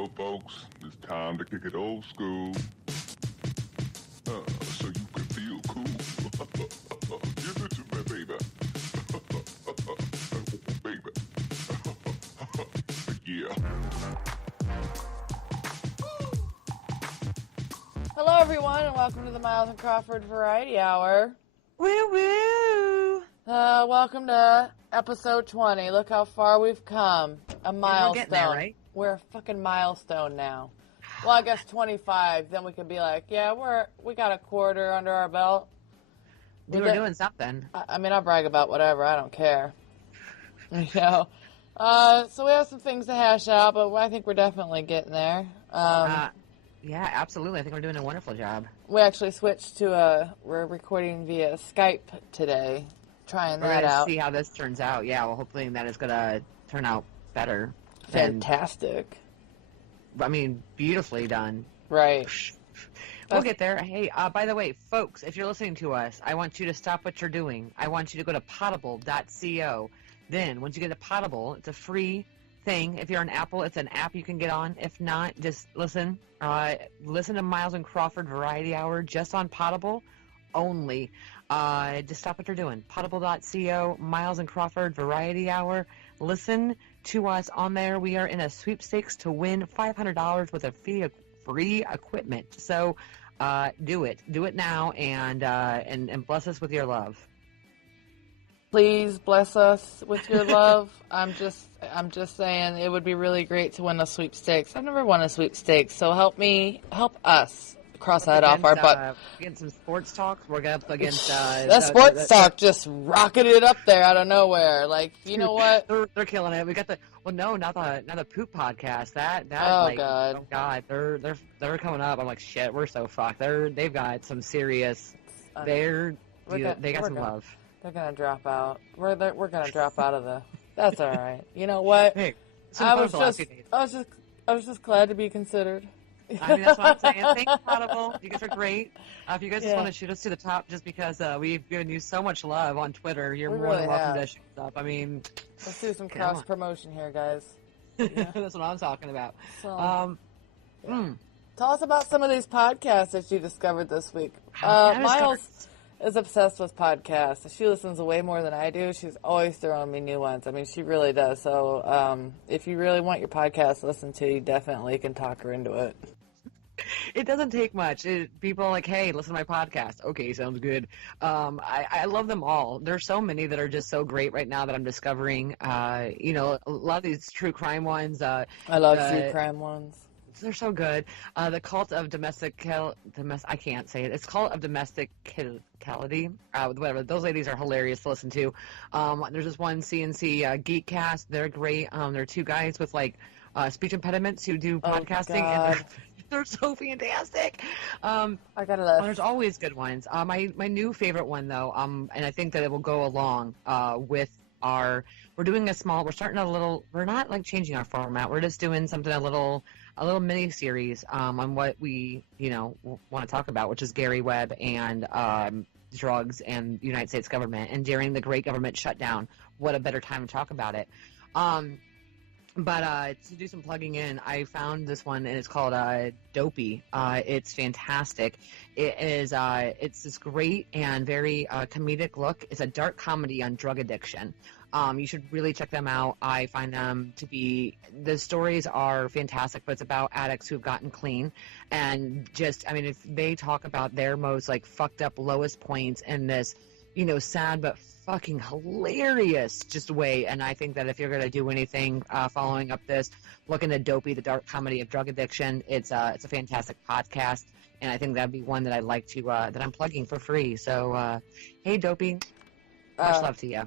Well, folks, it's time to kick it old school. So you can feel cool. Give it to me, baby. Baby. Yeah. Hello, everyone, and welcome to the Miles and Crawford Variety Hour. Woo woo! Welcome to episode 20. Look how far we've come. A milestone. We're getting there, right? We're a fucking milestone now. Well, I guess 25. Then we could be like, yeah, we got a quarter under our belt. We're doing something. I mean, I'll brag about whatever. I don't care. You know. So we have some things to hash out, but I think we're definitely getting there. Yeah, absolutely. I think we're doing a wonderful job. We actually switched to we're recording via Skype today, trying that out. See how this turns out. Yeah, well, hopefully that is going to turn out better. Fantastic. I mean, beautifully done. Right. We'll get there. Hey, by the way, folks, if you're listening to us, I want you to stop what you're doing. I want you to go to potable.co. Then, once you get to Potable, it's a free thing. If you're on Apple, it's an app you can get on. If not, just listen. Listen to Miles and Crawford Variety Hour just on Potable only. Just stop what you're doing. Potable.co, Miles and Crawford Variety Hour. Listen to us on there. We are in a sweepstakes to win $500 worth of free equipment. So do it. Do it now and bless us with your love. Please bless us with your love. I'm just saying it would be really great to win a sweepstakes. I've never won a sweepstakes, so help us cross that off our butt. Against some sports talk, we're up against that sports talk just rocketed up there out of nowhere. Like, you know what? They're killing it. We got not the poop podcast. God, they're coming up. I'm like, shit, we're so fucked. They've got some serious. They got some love. They're gonna drop out. We're gonna drop out of the. That's all right. You know what? Hey, I was just glad to be considered. I mean, that's what I'm saying. Thanks, Potable. You guys are great. If you guys just want to shoot us to the top, just because we've given you so much love on Twitter, you're more than welcome to shoot us up. I mean, let's do some cross promotion here, guys. Yeah. That's what I'm talking about. So, Tell us about some of these podcasts that you discovered this week. Miles is obsessed with podcasts. She listens way more than I do. She's always throwing me new ones. I mean, she really does. So if you really want your podcast listened to, you definitely can talk her into it. It doesn't take much. People are like, hey, listen to my podcast. Okay, sounds good. I love them all. There's so many that are just so great right now that I'm discovering. A lot of these true crime ones. I love true crime ones. They're so good. The Cult of I can't say it. It's Cult of Domesticality. Whatever. Those ladies are hilarious to listen to. There's this one CNC Geekcast. They're great. They're two guys with speech impediments who do podcasting, and they're so fantastic. I gotta love. There's always good ones. My new favorite one though, and I think that it will go along with our. We're not changing our format. We're just doing something a little mini series on what we want to talk about, which is Gary Webb and drugs and the United States government. And during the great government shutdown, what a better time to talk about it. But to do some plugging in, I found this one, and it's called Dopey. It's fantastic. It's this great and very comedic look. It's a dark comedy on drug addiction. You should really check them out. I find them to be – the stories are fantastic, but it's about addicts who've gotten clean. And if they talk about their most, fucked up lowest points in this, sad but fucking hilarious just way. And I think that if you're going to do anything following up this, look into Dopey, the dark comedy of drug addiction. It's a fantastic podcast, and I think that'd be one that I'd like to that I'm plugging for free. So, hey, Dopey, much love to you.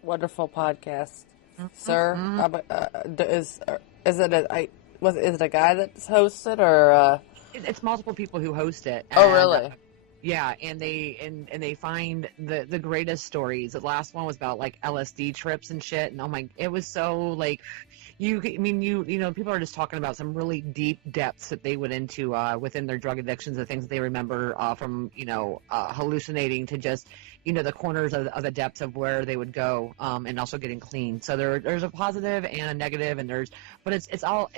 Wonderful podcast, sir. Is it a guy that hosts it, or it's multiple people who host it? Oh, really? Yeah, and they find the greatest stories. The last one was about LSD trips and shit, and it was so people are just talking about some really deep depths that they went into within their drug addictions, the things that they remember from hallucinating to just the corners of the depths of where they would go, and also getting clean. So there's a positive and a negative, and but it's all.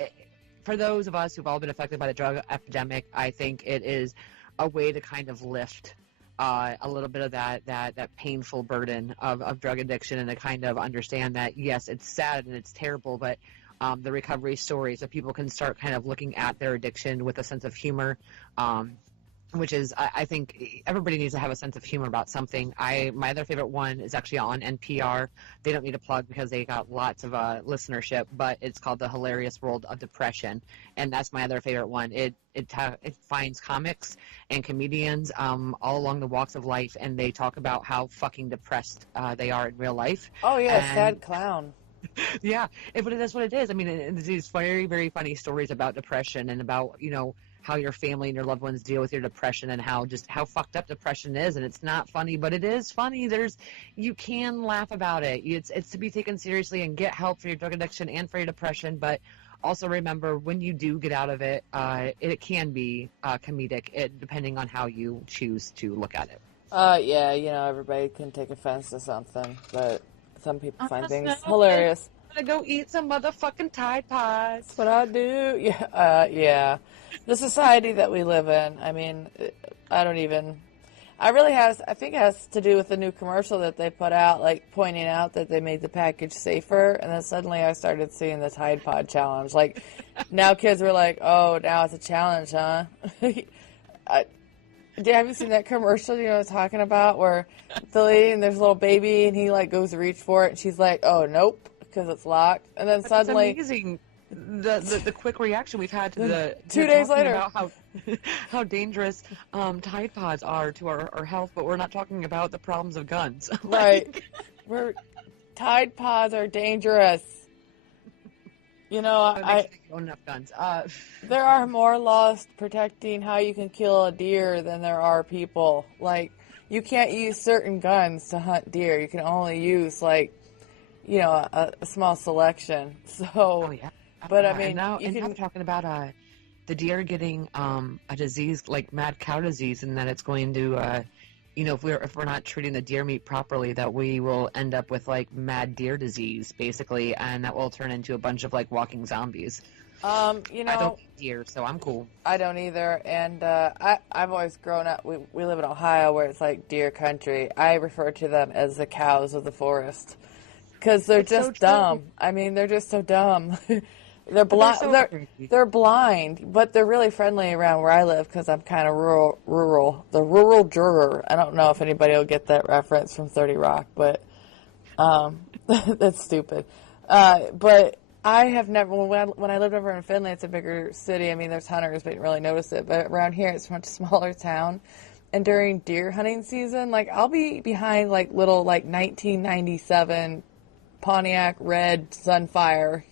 for those of us who've all been affected by the drug epidemic, I think it is a way to kind of lift a little bit of that painful burden of drug addiction, and to kind of understand that, yes, it's sad and it's terrible, but the recovery stories, that people can start kind of looking at their addiction with a sense of humor, which is, I think everybody needs to have a sense of humor about something. My other favorite one is actually on NPR. They don't need a plug because they got lots of listenership, but it's called The Hilarious World of Depression, and that's my other favorite one. It finds comics and comedians all along the walks of life, and they talk about how fucking depressed they are in real life. Oh, yeah, sad clown. Yeah, but that's what it is. I mean, it's these very, very funny stories about depression and about, how your family and your loved ones deal with your depression, and how fucked up depression is. And it's not funny, but it is funny. You can laugh about it. It's to be taken seriously, and get help for your drug addiction and for your depression. But also remember, when you do get out of it, it can be comedic, depending on how you choose to look at it. Yeah, everybody can take offense to something, but some people find things hilarious. I'm gonna go eat some motherfucking Tide Pods. That's what I do. Yeah. The society that we live in, I mean, I think it has to do with the new commercial that they put out, like pointing out that they made the package safer, and then suddenly I started seeing the Tide Pod challenge. Like, now kids were like, oh, now it's a challenge, huh? Have you seen that commercial, what I'm talking about, where the lady and there's a little baby, and he, like, goes to reach for it, and she's like, oh, nope, because it's locked, and then suddenly... It's amazing. The quick reaction we've had to the 2 days later about how dangerous Tide Pods are to our health, but we're not talking about the problems of guns. Right. Tide Pods are dangerous. I own enough guns. There are more laws protecting how you can kill a deer than there are people. Like, you can't use certain guns to hunt deer. You can only use a small selection. So. Oh yeah. But I mean, now we're talking about the deer getting a disease like mad cow disease, and that it's going to, if we're not treating the deer meat properly, that we will end up with like mad deer disease, basically, and that will turn into a bunch of like walking zombies. I don't eat deer, so I'm cool. I don't either, and I've always grown up. We live in Ohio, where it's like deer country. I refer to them as the cows of the forest because they're just so dumb. I mean, they're just so dumb. They're blind. They're blind, but they're really friendly around where I live because I'm kind of rural. The rural juror. I don't know if anybody will get that reference from 30 Rock, but that's stupid. But I have never. When I lived over in Finley, it's a bigger city. I mean, there's hunters, but you didn't really notice it. But around here, it's a much smaller town. And during deer hunting season, like, I'll be behind like little 1997 Pontiac red Sunfire,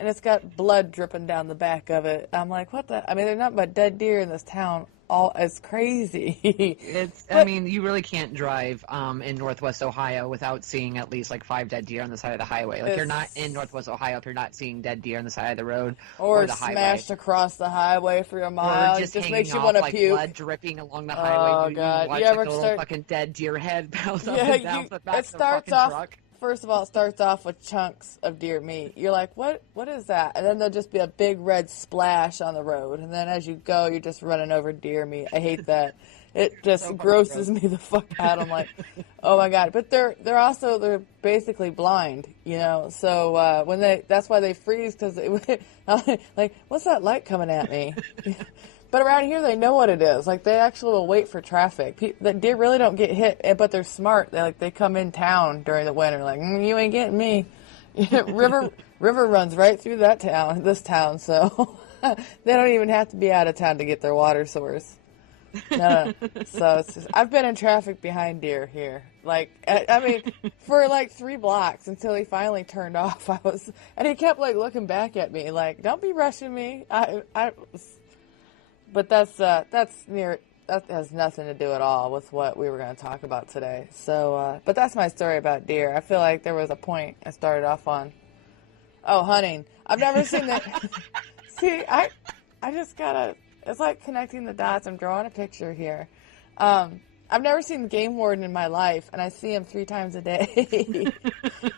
and it's got blood dripping down the back of it. I'm like, what the? I mean, there's nothing but dead deer in this town. It's crazy. I mean, you really can't drive in Northwest Ohio without seeing at least like 5 dead deer on the side of the highway. Like, you're not in Northwest Ohio if you're not seeing dead deer on the side of the road or the highway. Or smashed across the highway for a mile. Or just it makes you want to like puke. Blood dripping along the highway. Oh, God. You watch like a little fucking dead deer head bounce up and down the back of the fucking truck. First of all, it starts off with chunks of deer meat. You're like, what is that? And then there'll just be a big red splash on the road. And then as you go, you're just running over deer meat. I hate that. It just grosses me the fuck out. I'm like, oh my God. But they're basically blind, So that's why they freeze, because like, what's that light coming at me? But around here, they know what it is. Like, they actually will wait for traffic. The deer really don't get hit, but they're smart. They come in town during the winter. Like, you ain't getting me. River runs right through this town. So they don't even have to be out of town to get their water source. No. So it's just, I've been in traffic behind deer here. Like, I mean, for like 3 blocks until he finally turned off. And he kept like looking back at me, like, don't be rushing me. But that has nothing to do at all with what we were going to talk about today. So, but that's my story about deer. I feel like there was a point I started off on. Oh, hunting. I've never seen that. See, I just gotta. It's like connecting the dots. I'm drawing a picture here. I've never seen the game warden in my life, and I see him 3 times a day.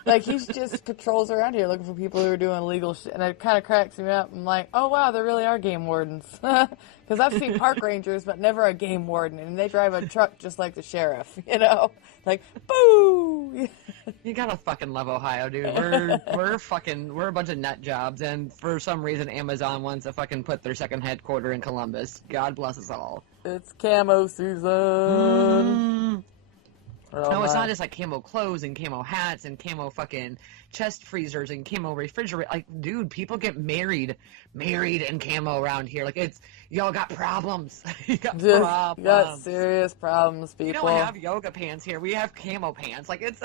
Like, he just patrols around here looking for people who are doing illegal shit, and it kind of cracks me up. I'm like, oh, wow, there really are game wardens. Because I've seen park rangers, but never a game warden, and they drive a truck just like the sheriff, you know? Like, boo! You gotta fucking love Ohio, dude. We're a bunch of nut jobs, and for some reason Amazon wants to fucking put their second headquarter in Columbus. God bless us all. It's camo season. Oh, no, it's not just like camo clothes and camo hats and camo fucking chest freezers and camo refrigerator. Like, dude, people get married in camo around here. Like, it's, y'all got problems. You got problems. You got serious problems, people. We don't have yoga pants here. We have camo pants. Like, it's...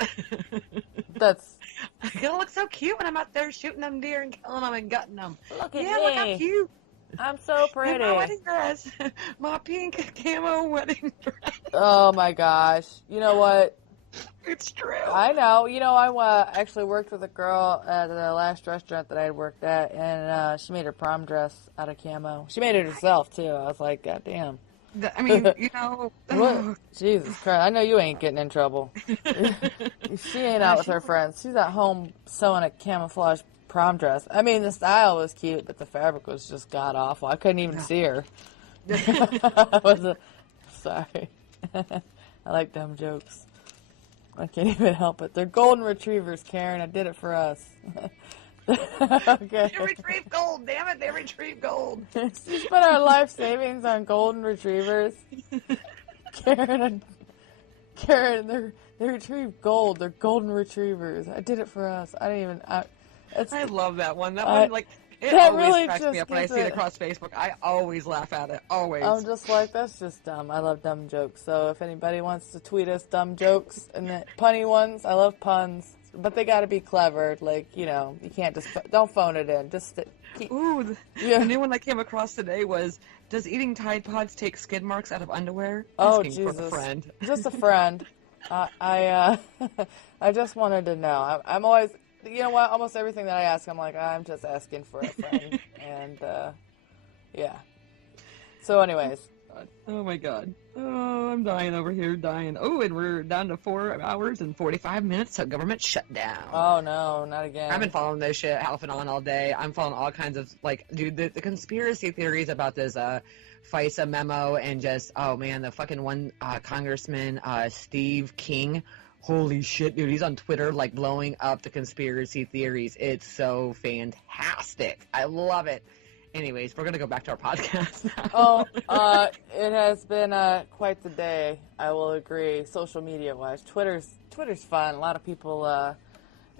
That's... Like, it'll look so cute when I'm out there shooting them deer and killing them and gutting them. Look at me. Look how cute. I'm so pretty. My wedding dress. My pink camo wedding dress. Oh, my gosh. You know what? It's true. I know. You know, I actually worked with a girl at the last restaurant that I had worked at, and she made her prom dress out of camo. She made it herself, too. I was like, God damn. I mean, you know. What? Jesus Christ. I know you ain't getting in trouble. She ain't out with her friends. She's at home sewing a camouflage prom dress. I mean, the style was cute, but the fabric was just god-awful. I couldn't even see her. I wasn't... Sorry. I like dumb jokes. I can't even help it. They're golden retrievers, Karen. I did it for us. Okay. They retrieve gold, damn it. They retrieve gold. She spent our life savings on golden retrievers. Karen, they retrieve gold. They're golden retrievers. I did it for us. I didn't even... I love that one. That one, like, it that always really cracks me up when I see it across Facebook. I always laugh at it. Always. I'm just like, that's just dumb. I love dumb jokes. So if anybody wants to tweet us dumb jokes and the punny ones, I love puns. But they got to be clever. Like, you know, you can't just... Don't phone it in. Just... Ooh, the new one that came across today was, does eating Tide Pods take skid marks out of underwear? Oh, Asking Jesus. for a friend. Just a friend. I just wanted to know. I'm always... You know what? Almost everything that I ask, I'm like, I'm just asking for a friend. And, yeah. So anyways. Oh, my God. Oh, I'm dying over here, dying. Oh, and we're down to 4 hours and 45 minutes till government shutdown. Oh, no, not again. I've been following this shit off and on all day. I'm following all kinds of, like, dude, the conspiracy theories about this FISA memo and just, oh, man, the fucking one Congressman, Steve King. Holy shit, dude. He's on Twitter, like, blowing up the conspiracy theories. It's so fantastic. I love it. Anyways, we're going to go back to our podcast now. Oh, it has been quite the day, I will agree, social media-wise. Twitter's fun. A lot of people,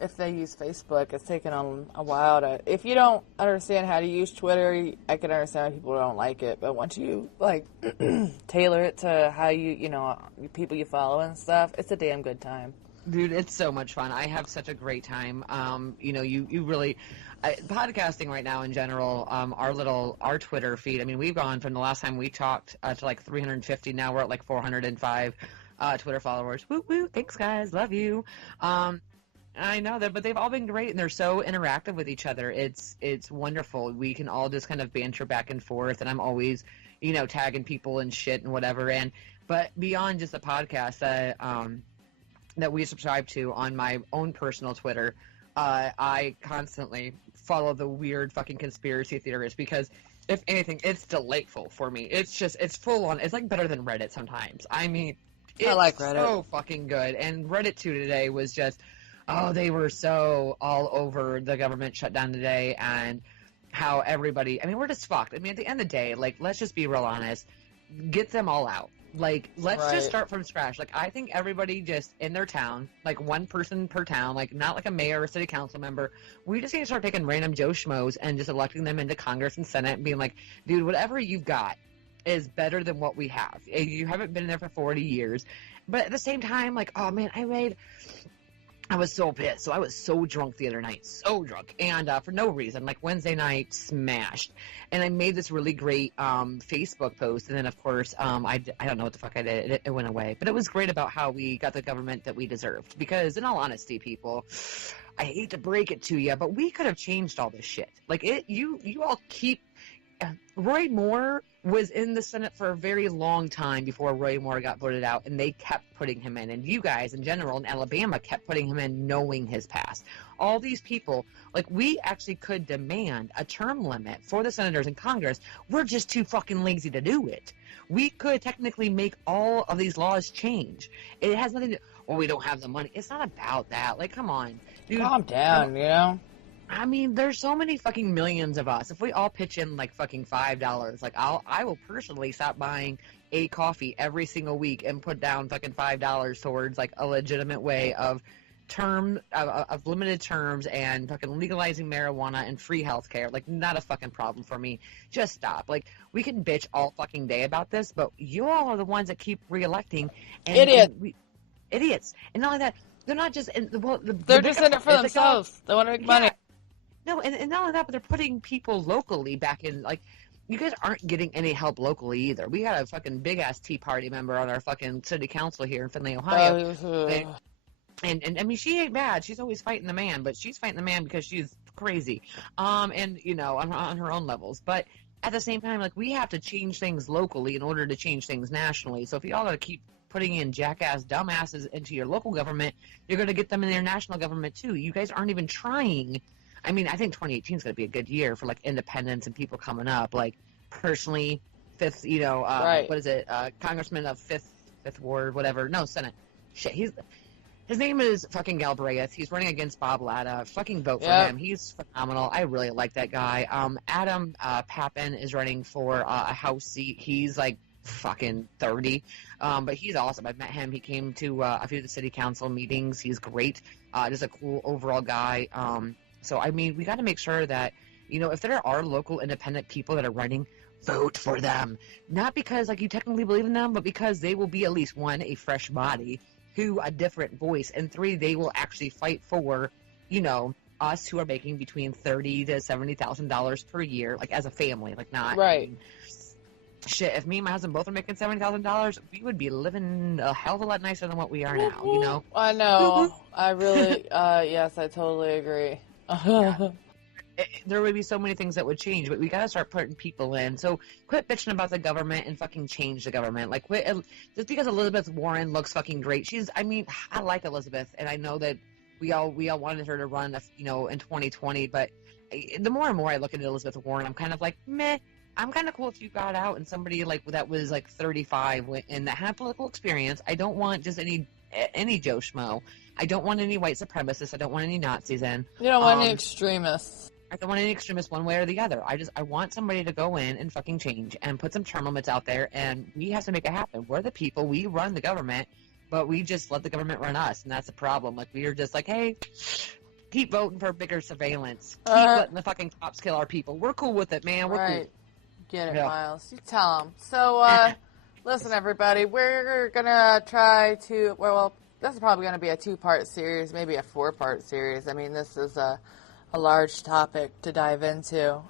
if they use Facebook, it's taken on a while to... If you don't understand how to use Twitter, I can understand why people don't like it. But once you, like, tailor it to how you know, people you follow and stuff, it's a damn good time. Dude, it's so much fun. I have such a great time. You know, you really... podcasting right now in general, our Twitter feed, I mean, we've gone from the last time we talked to like 350. Now we're at like 405 Twitter followers. Woo woo. Thanks, guys. Love you. I know that, but they've all been great, and they're so interactive with each other. It's wonderful. We can all just kind of banter back and forth, and I'm always, you know, tagging people and shit and whatever. But beyond just the podcast that we subscribe to on my own personal Twitter, I constantly follow the weird fucking conspiracy theorists because, if anything, it's delightful for me. It's full on. It's like better than Reddit sometimes. I mean, it's I like Reddit. So fucking good. And Reddit 2 today was just, oh, they were so all over the government shutdown today and how everybody, I mean, we're just fucked. I mean, at the end of the day, like, let's just be real honest. Get them all out. Like, let's just start from scratch. Like, I think everybody just in their town, like one person per town, like not like a mayor or city council member, we just need to start taking random Joe Schmoes and just electing them into Congress and Senate and being like, dude, whatever you've got is better than what we have. You haven't been there for 40 years. But at the same time, like, oh man, I was so pissed. So I was so drunk the other night, so drunk, and for no reason, like Wednesday night, smashed. And I made this really great Facebook post, and then of course, I don't know what the fuck I did. It went away, but it was great about how we got the government that we deserved. Because in all honesty, people, I hate to break it to you, but we could have changed all this shit. Like you all keep Roy Moore was in the Senate for a very long time before Roy Moore got voted out, and they kept putting him in. And you guys, in general, in Alabama, kept putting him in knowing his past. All these people, like, we actually could demand a term limit for the senators in Congress. We're just too fucking lazy to do it. We could technically make all of these laws change. It has nothing to, well, we don't have the money. It's not about that. Like, come on. Dude, Calm down, you know? I mean, there's so many fucking millions of us. If we all pitch in like fucking $5, like I will personally stop buying a coffee every single week and put down fucking $5 towards like a legitimate way of of limited terms and fucking legalizing marijuana and free healthcare. Like, not a fucking problem for me. Just stop. Like, we can bitch all fucking day about this, but you all are the ones that keep reelecting. Idiots. And not only that, they're not just they're just in it for themselves. They want to make money. No, and not only that, but they're putting people locally back in, like, you guys aren't getting any help locally either. We got a fucking big-ass Tea Party member on our fucking city council here in Findlay, Ohio. And I mean, she ain't bad. She's always fighting the man, but she's fighting the man because she's crazy. And, you know, on her own levels. But at the same time, like, we have to change things locally in order to change things nationally. So if y'all gotta keep putting in jackass dumbasses into your local government, you're going to get them in your national government too. You guys aren't even trying. I mean, I think 2018 is going to be a good year for like independents and people coming up. Like, personally, fifth, you know, what is it? Congressman of fifth ward, whatever. No, Senate. Shit, his name is fucking Galbraith. He's running against Bob Latta. Fucking vote for him. He's phenomenal. I really like that guy. Adam Pappin is running for a House seat. He's like fucking 30, but he's awesome. I've met him. He came to a few of the city council meetings. He's great. Just a cool overall guy. So I mean, we got to make sure that, you know, if there are local independent people that are running, vote for them. Not because like you technically believe in them, but because they will be at least one, a fresh body, two, a different voice, and three, they will actually fight for, you know, us who are making between $30,000 to $70,000 per year, like as a family, like not right. Shit, if me and my husband both are making $70,000, we would be living a hell of a lot nicer than what we are now, you know? I know. I really, yes, I totally agree. Yeah. There would be so many things that would change, but we got to start putting people in. So quit bitching about the government and fucking change the government. Like, quit, just because Elizabeth Warren looks fucking great. I mean, I like Elizabeth, and I know that we all wanted her to run, you know, in 2020, but the more and more I look at Elizabeth Warren, I'm kind of like, meh. I'm kind of cool if you got out and somebody like that was like 35 and that had political experience. I don't want just any Joe Schmo. I don't want any white supremacists. I don't want any Nazis in. You don't want any extremists. I don't want any extremists one way or the other. I want somebody to go in and fucking change and put some term limits out there, and we have to make it happen. We're the people. We run the government, but we just let the government run us, and that's the problem. Like, we are just like, hey, keep voting for bigger surveillance. Keep letting the fucking cops kill our people. We're cool with it, man. We're cool. Get it, Miles. You tell them. So, listen, everybody, we're going to try to, well, this is probably going to be a 2-part series, maybe a 4-part series. I mean, this is a large topic to dive into.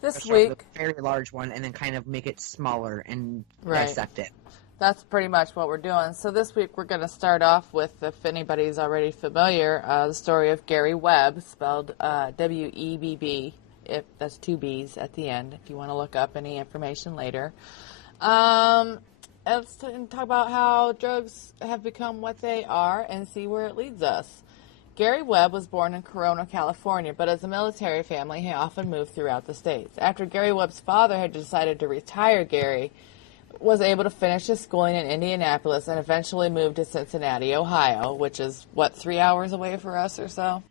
This week, a very large one, and then kind of make it smaller and dissect it. That's pretty much what we're doing. So this week we're going to start off with, if anybody's already familiar, the story of Gary Webb, spelled W-E-B-B. If that's 2 B's at the end, if you want to look up any information later. Let's talk about how drugs have become what they are and see where it leads us. Gary Webb was born in Corona, California, but as a military family, he often moved throughout the states. After Gary Webb's father had decided to retire, Gary was able to finish his schooling in Indianapolis and eventually moved to Cincinnati, Ohio, which is, 3 hours away for us or so?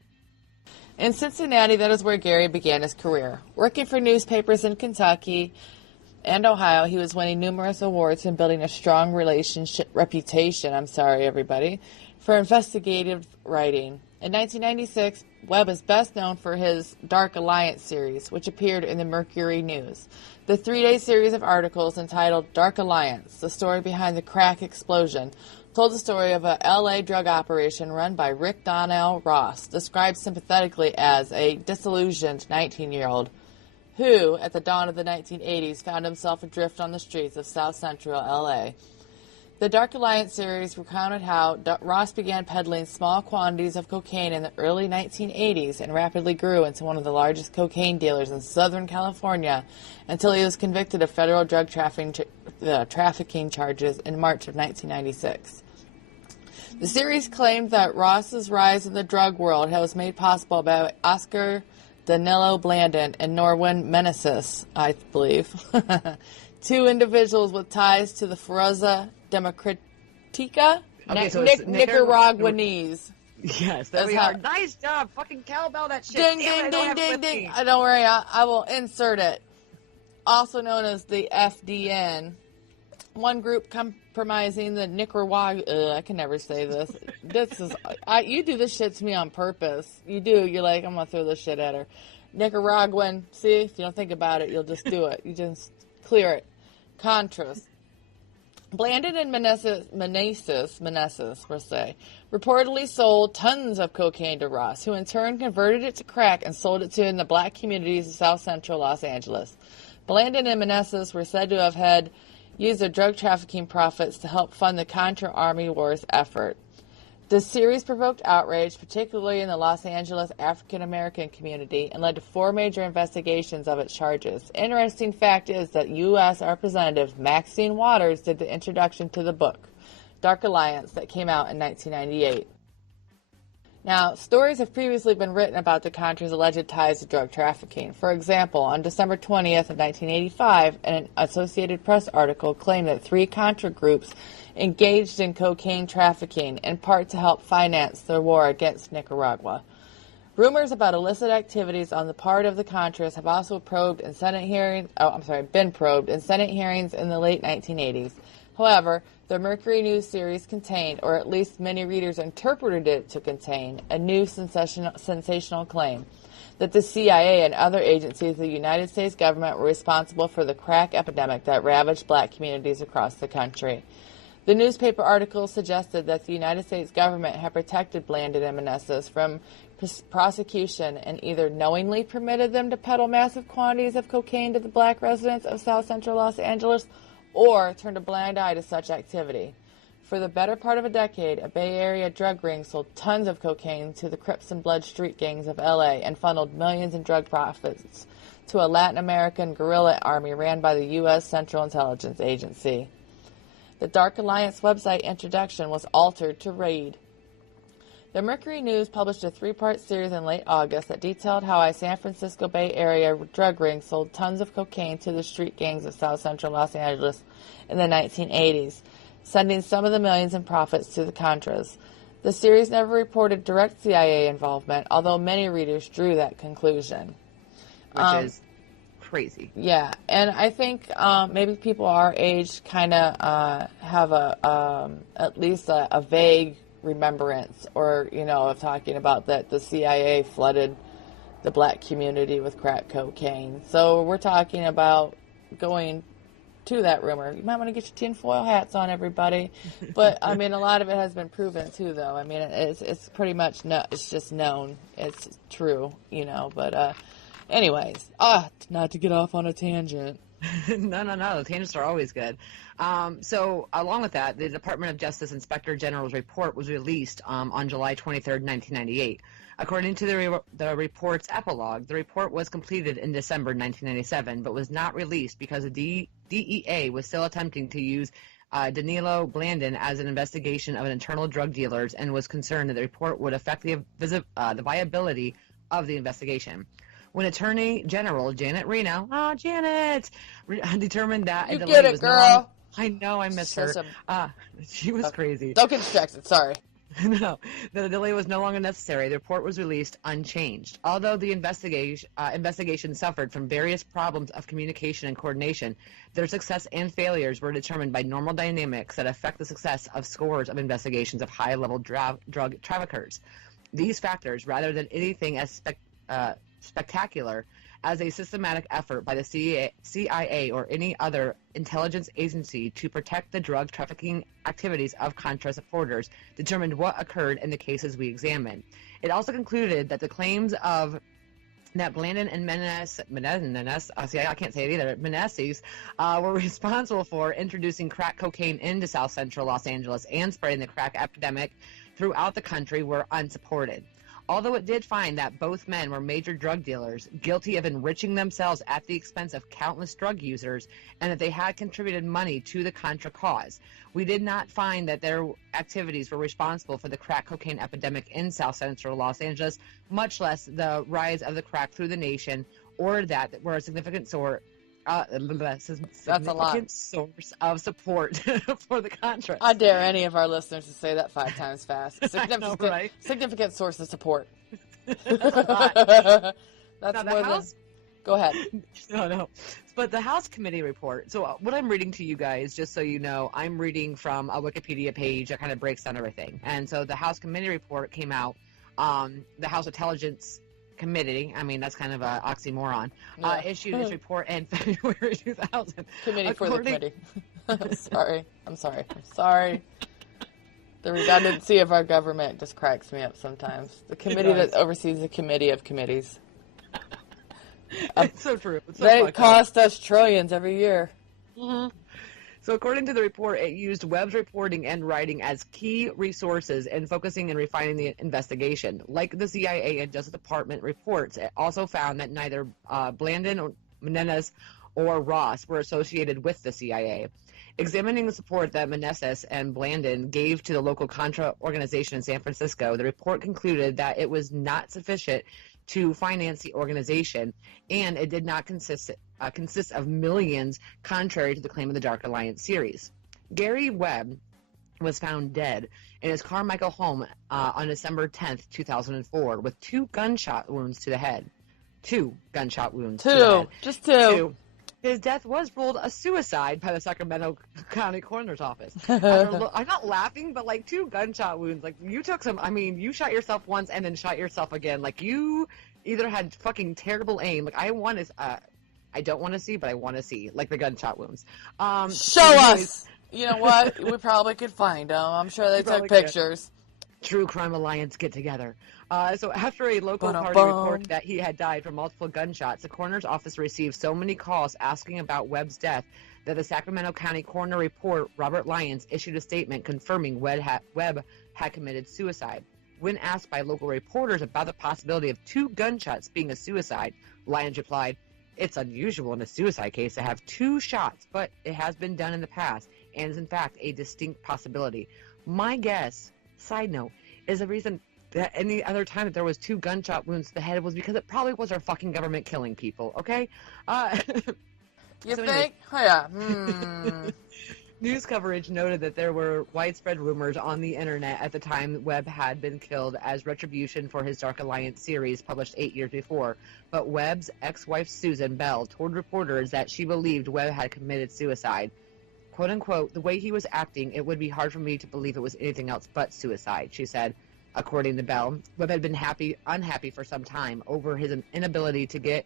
In Cincinnati, that is where Gary began his career. Working for newspapers in Kentucky and Ohio, he was winning numerous awards and building a strong reputation for investigative writing. In 1996, Webb is best known for his Dark Alliance series, which appeared in the Mercury News. The 3-day series of articles entitled Dark Alliance, the story behind the crack explosion, told the story of a L.A. drug operation run by Rick Donnell Ross, described sympathetically as a disillusioned 19-year-old who, at the dawn of the 1980s, found himself adrift on the streets of South Central L.A. The Dark Alliance series recounted how Ross began peddling small quantities of cocaine in the early 1980s and rapidly grew into one of the largest cocaine dealers in Southern California until he was convicted of federal drug trafficking charges in March of 1996. The series claimed that Ross's rise in the drug world was made possible by Oscar Danilo Blandon and Norwin Meneses, I believe, two individuals with ties to the Fuerza Democratica Nicaraguanese. Yes, there we are. Nice job. Fucking cowbell that shit. Ding, ding, ding, ding, ding. Don't worry, I will insert it. Also known as the FDN. One group compromising the Nicaragua. I can never say this. You do this shit to me on purpose. You do. You're like, I'm going to throw this shit at her. Nicaraguan. See, if you don't think about it, you'll just do it. You just clear it. Contras. Blandon and Meneses, per se, reportedly sold tons of cocaine to Ross, who in turn converted it to crack and sold it to in the black communities of South Central Los Angeles. Blandon and Meneses were said to have used their drug trafficking profits to help fund the Contra Army Wars effort. The series provoked outrage, particularly in the Los Angeles African-American community, and led to 4 major investigations of its charges. Interesting fact is that U.S. Representative Maxine Waters did the introduction to the book, Dark Alliance, that came out in 1998. Now, stories have previously been written about the Contras' alleged ties to drug trafficking. For example, on December 20th of 1985, an Associated Press article claimed that 3 Contra groups engaged in cocaine trafficking, in part to help finance their war against Nicaragua. Rumors about illicit activities on the part of the Contras have also been probed in Senate hearings in the late 1980s. However, the Mercury News series contained, or at least many readers interpreted it to contain, a new sensational claim that the CIA and other agencies of the United States government were responsible for the crack epidemic that ravaged black communities across the country. The newspaper article suggested that the United States government had protected Blandon and Meneses from prosecution and either knowingly permitted them to peddle massive quantities of cocaine to the black residents of South Central Los Angeles, or turned a blind eye to such activity. For the better part of a decade, a Bay Area drug ring sold tons of cocaine to the Crips and Blood street gangs of L.A. and funneled millions in drug profits to a Latin American guerrilla army ran by the U.S. Central Intelligence Agency. The Dark Alliance website introduction was altered to read, The Mercury News published a 3-part series in late August that detailed how a San Francisco Bay Area drug ring sold tons of cocaine to the street gangs of South Central Los Angeles in the 1980s, sending some of the millions in profits to the Contras. The series never reported direct CIA involvement, although many readers drew that conclusion. Which is crazy. Yeah, and I think maybe people our age kind of have at least a vague remembrance, or of talking about that the CIA flooded the black community with crack cocaine. So we're talking about going to that rumor. You might want to get your tinfoil hats on, everybody. But I mean, a lot of it has been proven too, though. I mean, it's pretty much it's just known. It's true, But anyways, not to get off on a tangent. No. The tangents are always good. So along with that, the Department of Justice Inspector General's report was released on July 23rd, 1998. According to the report's epilogue, the report was completed in December 1997, but was not released because the DEA was still attempting to use Danilo Blandon as an investigation of an internal drug dealers, and was concerned that the report would affect the viability of the investigation. When Attorney General Janet Reno, determined that you get it, girl. I know, I miss her. She was crazy. Don't get distracted. Sorry. No, the delay was no longer necessary. The report was released unchanged. Although the investigation suffered from various problems of communication and coordination, their success and failures were determined by normal dynamics that affect the success of scores of investigations of high-level drug traffickers. These factors, rather than anything as spectacular as a systematic effort by the CIA or any other intelligence agency to protect the drug trafficking activities of Contra supporters, determined what occurred in the cases we examined. It also concluded that the claims of that Blandon and Menendez, see, I can't say it either, Menezes, were responsible for introducing crack cocaine into South Central Los Angeles and spreading the crack epidemic throughout the country were unsupported. Although it did find that both men were major drug dealers, guilty of enriching themselves at the expense of countless drug users, and that they had contributed money to the Contra cause, we did not find that their activities were responsible for the crack cocaine epidemic in South Central Los Angeles, much less the rise of the crack through the nation, or that were a significant source of support for the Contras. I dare any of our listeners to say that 5 times fast. I know, right? Significant source of support. That's a lot. That's Now, more than... Go ahead. No. But the House Committee report, so what I'm reading to you guys, just so you know, I'm reading from a Wikipedia page that kind of breaks down everything. And so the House Committee report came out, the House Intelligence Committee, I mean, that's kind of an oxymoron, issued its report in February 2000. Committee for the committee. I'm sorry. The redundancy of our government just cracks me up sometimes. The committee that oversees the committee of committees. It's so true. It's so they cost us trillions every year. Mm-hmm. So according to the report, it used Webb's reporting and writing as key resources in focusing and refining the investigation. Like the CIA and Justice Department reports, it also found that neither Blandon or Menendez or Ross were associated with the CIA. Examining the support that Menendez and Blandon gave to the local Contra organization in San Francisco, the report concluded that it was not sufficient to finance the organization, and it did not consist of millions, contrary to the claim of the Dark Alliance series. Gary Webb was found dead in his Carmichael home on December 10th, 2004, with 2 gunshot wounds to the head. 2 gunshot wounds to the head. Just two. His death was ruled a suicide by the Sacramento County Coroner's Office. I'm not laughing, but like 2 gunshot wounds. Like you took some, I mean, you shot yourself once and then shot yourself again. Like you either had fucking terrible aim. Like I don't want to see, but I want to see like the gunshot wounds. Show us. You know what? We probably could find them. I'm sure they took pictures. True Crime Alliance get together. So after a local party reported that he had died from multiple gunshots, the coroner's office received so many calls asking about Webb's death that the Sacramento County Coroner Report, Robert Lyons, issued a statement confirming Webb had committed suicide. When asked by local reporters about the possibility of 2 gunshots being a suicide, Lyons replied, "It's unusual in a suicide case to have 2 shots, but it has been done in the past and is in fact a distinct possibility. My guess, side note, is the reason that any other time that there was 2 gunshot wounds to the head was because it probably was our fucking government killing people, okay?" You think? Oh, yeah. News coverage noted that there were widespread rumors on the internet at the time Webb had been killed as retribution for his Dark Alliance series published 8 years before. But Webb's ex-wife Susan Bell told reporters that she believed Webb had committed suicide. "Quote unquote, the way he was acting, it would be hard for me to believe it was anything else but suicide," she said. According to Bell, Webb had been unhappy for some time over his inability to get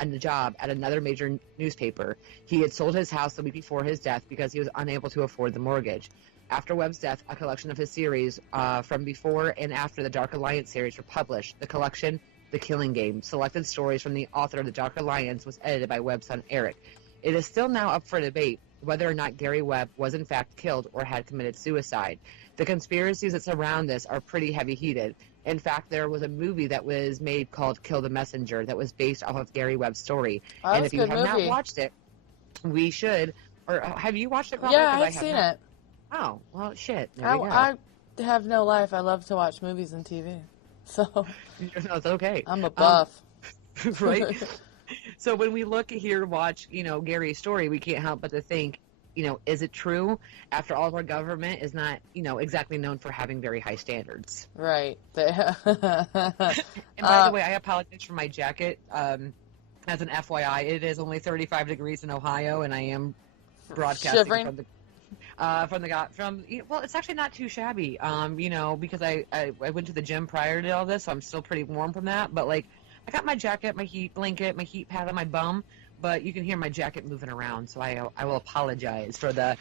a job at another major newspaper. He had sold his house the week before his death because he was unable to afford the mortgage. After Webb's death, a collection of his series from before and after the Dark Alliance series were published. The collection, The Killing Game, selected stories from the author of the Dark Alliance, was edited by Webb's son Eric. It is still now up for debate whether or not Gary Webb was in fact killed or had committed suicide. The conspiracies that surround this are pretty heavy-heated. In fact, there was a movie that was made called Kill the Messenger that was based off of Gary Webb's story. Oh, and if you have not watched it, we should. Or have you watched it, Crawford? Yeah, I've seen it. Oh, well, shit. I have no life. I love to watch movies and TV. So. No, it's okay. I'm a buff. Right? So when we look here, watch, Gary's story, we can't help but to think, is it true? After all, our government is not, exactly known for having very high standards. Right. And by the way, I apologize for my jacket. As an FYI, it is only 35 degrees in Ohio, and I am broadcasting shivering. Well, it's actually not too shabby. Because I went to the gym prior to all this, so I'm still pretty warm from that. But I got my jacket, my heat blanket, my heat pad on my bum. But you can hear my jacket moving around, so I will apologize for the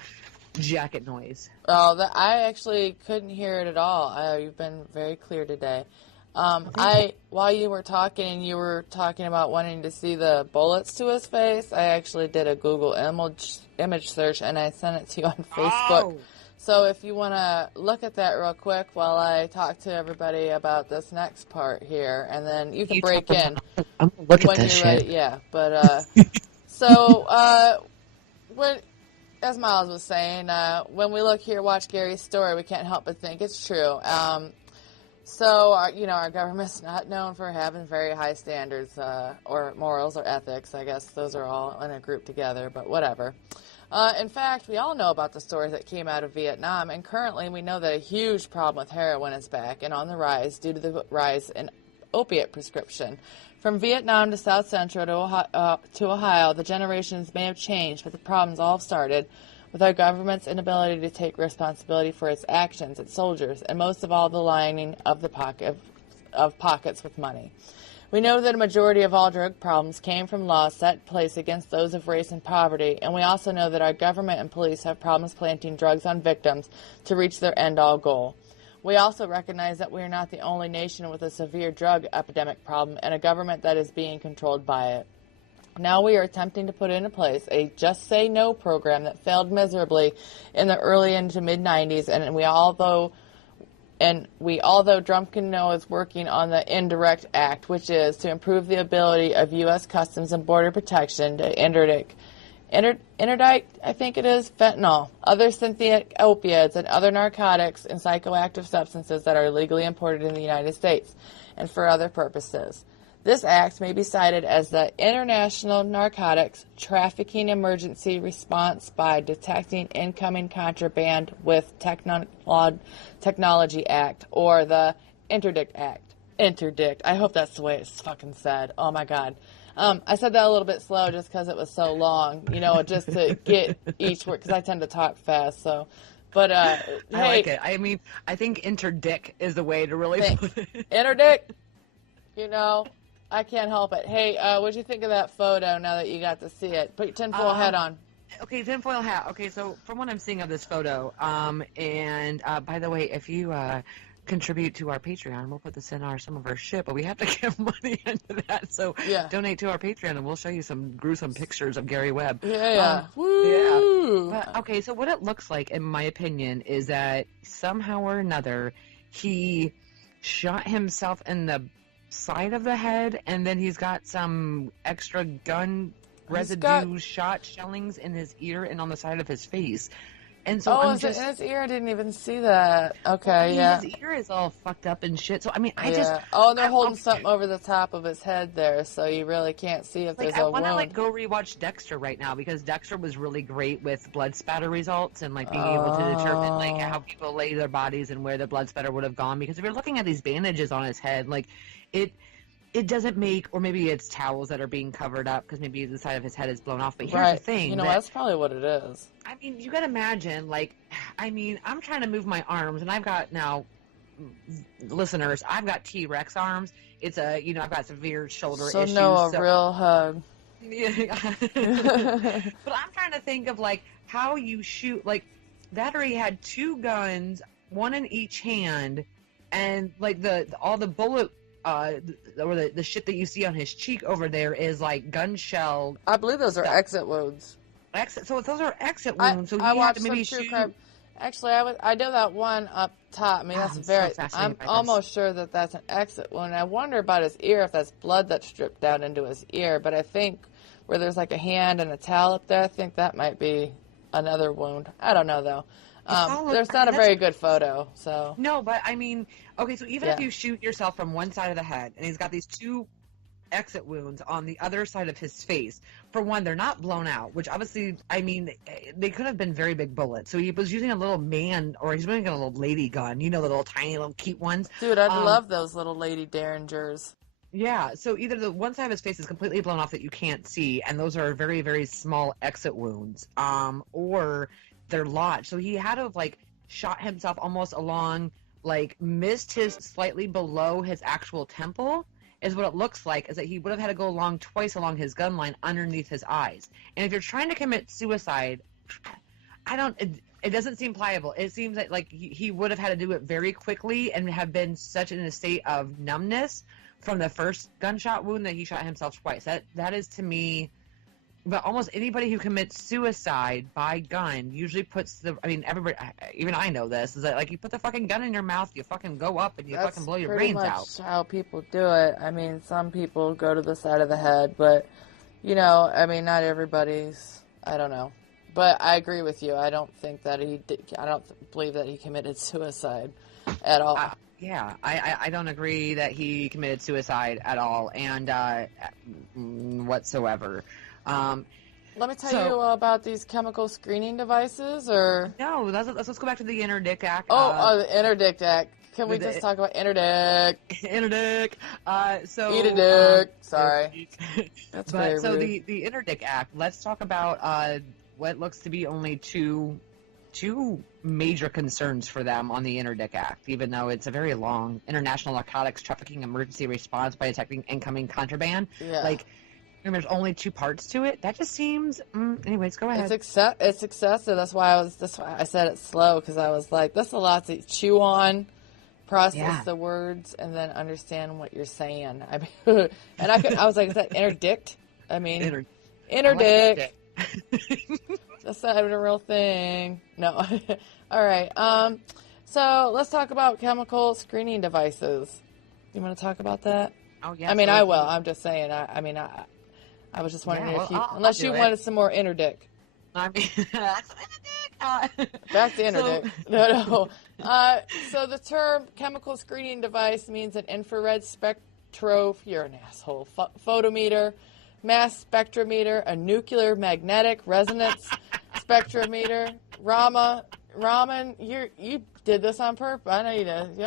jacket noise. Oh, I actually couldn't hear it at all. You've been very clear today. While you were talking about wanting to see the bullets to his face, I actually did a Google image search and I sent it to you on Facebook. Oh. So if you want to look at that real quick while I talk to everybody about this next part here, and then you can break in I'm gonna look when at that you're shit. ready. Yeah, but so as Miles was saying, when we watch Gary's story, we can't help but think it's true. So, our government's not known for having very high standards or morals or ethics. I guess those are all in a group together, but whatever. In fact, we all know about the stories that came out of Vietnam, and currently we know that a huge problem with heroin is back and on the rise due to the rise in opiate prescription. From Vietnam to South Central to Ohio, the generations may have changed, but the problems all started with our government's inability to take responsibility for its actions, its soldiers, and most of all, the lining of pockets with money. We know that a majority of all drug problems came from laws set in place against those of race and poverty, and we also know that our government and police have problems planting drugs on victims to reach their end-all goal. We also recognize that we are not the only nation with a severe drug epidemic problem and a government that is being controlled by it. Now we are attempting to put into place a Just Say No program that failed miserably in the early into mid-90s, and although Drunken No is working on the Indirect Act, which is to improve the ability of U.S. Customs and Border Protection to interdict, I think it is, fentanyl, other synthetic opiates, and other narcotics and psychoactive substances that are legally imported in the United States and for other purposes. This act may be cited as the International Narcotics Trafficking Emergency Response by Detecting Incoming Contraband with Technology Act, or the Interdict Act. Interdict. I hope that's the way it's fucking said. Oh my God. I said that a little bit slow just because it was so long, just to get each word, because I tend to talk fast, so. But, I hey, like it. I mean, I think interdict is the way to really put it. Interdict, I can't help it. Hey, what'd you think of that photo now that you got to see it? Put your tinfoil hat on. Okay, tinfoil hat. Okay, so from what I'm seeing of this photo, and by the way, if you contribute to our Patreon, we'll put this in some of our shit, but we have to give money into that. So donate to our Patreon, and we'll show you some gruesome pictures of Gary Webb. Yeah. Woo! Yeah. But, okay, so what it looks like, in my opinion, is that somehow or another he shot himself in the side of the head, and then he's got some extra gun residue shellings in his ear and on the side of his face. And so it in his ear? I didn't even see that. Okay, His ear is all fucked up and shit. So, I mean, and they're holding something over the top of his head there, so you really can't see if there's a wound. I want to, go rewatch Dexter right now, because Dexter was really great with blood spatter results and, being able to determine, how people lay their bodies and where the blood spatter would have gone. Because if you're looking at these bandages on his head, it doesn't make, or maybe it's towels that are being covered up because maybe the side of his head is blown off. But here's the thing. That's probably what it is. I mean, you got to imagine, I'm trying to move my arms, and I've got now, listeners, I've got T-Rex arms. It's I've got severe shoulder issues. So real hug. Yeah. But I'm trying to think of, how you shoot, Battery had two guns, one in each hand, and, all the bullet or the shit that you see on his cheek over there is gun shell. I believe those are exit wounds. So those are exit wounds. So I watched some true crime. Actually, I know that one up top. I mean, I'm almost sure that that's an exit wound. I wonder about his ear, if that's blood that's dripped down into his ear. But I think where there's a hand and a towel up there, I think that might be another wound. I don't know though. There's not a very good photo, so. No, but I mean, okay, so even if you shoot yourself from one side of the head, and he's got these two exit wounds on the other side of his face, for one, they're not blown out, which obviously, I mean, they could have been very big bullets. So he was using a little or he's using a little lady gun, the little tiny, little cute ones. Dude, I'd love those little lady derringers. Yeah, so either the one side of his face is completely blown off that you can't see, and those are very, very small exit wounds, or they're lodged. So he had to have shot himself almost along, missed his slightly below his actual temple, is what it looks like, is that he would have had to go twice along his gun line underneath his eyes. And if you're trying to commit suicide, It doesn't seem pliable. It seems like he would have had to do it very quickly and have been such in a state of numbness from the first gunshot wound that he shot himself twice. That is, to me, but almost anybody who commits suicide by gun usually puts everybody, even I know this, is that like you put the fucking gun in your mouth, you fucking go up and you fucking blow your brains out. That's pretty much how people do it. I mean, some people go to the side of the head, but, not everybody's, I don't know. But I agree with you. I don't think that I don't believe that he committed suicide at all. I don't agree that he committed suicide at all, and whatsoever. Let me tell you about these chemical screening devices, or no? Let's go back to the Interdict Act. The Interdict Act. Can we just talk about Interdict? Interdict. Eat a dick. Sorry. That's very rude. The Interdict Act. Let's talk about what looks to be only two major concerns for them on the Interdict Act, even though it's a very long international narcotics trafficking emergency response by detecting incoming contraband. Yeah. And there's only 2 parts to it. That just seems. Anyways, go ahead. It's excessive. That's why I said it slow, because I was like, that's a lot to chew on, process the words, and then understand what you're saying. And I was like, is that interdict? I mean, interdict. That's not even a real thing. No. All right. So let's talk about chemical screening devices. You want to talk about that? Oh yeah. I will. I'm just saying. I was just wondering unless you wanted some more interdict. I mean, that's an interdict. Back to interdict. No. So the term chemical screening device means an infrared you're an asshole. Photometer, mass spectrometer, a nuclear magnetic resonance spectrometer. Ramen, you did this on purpose. I know you did.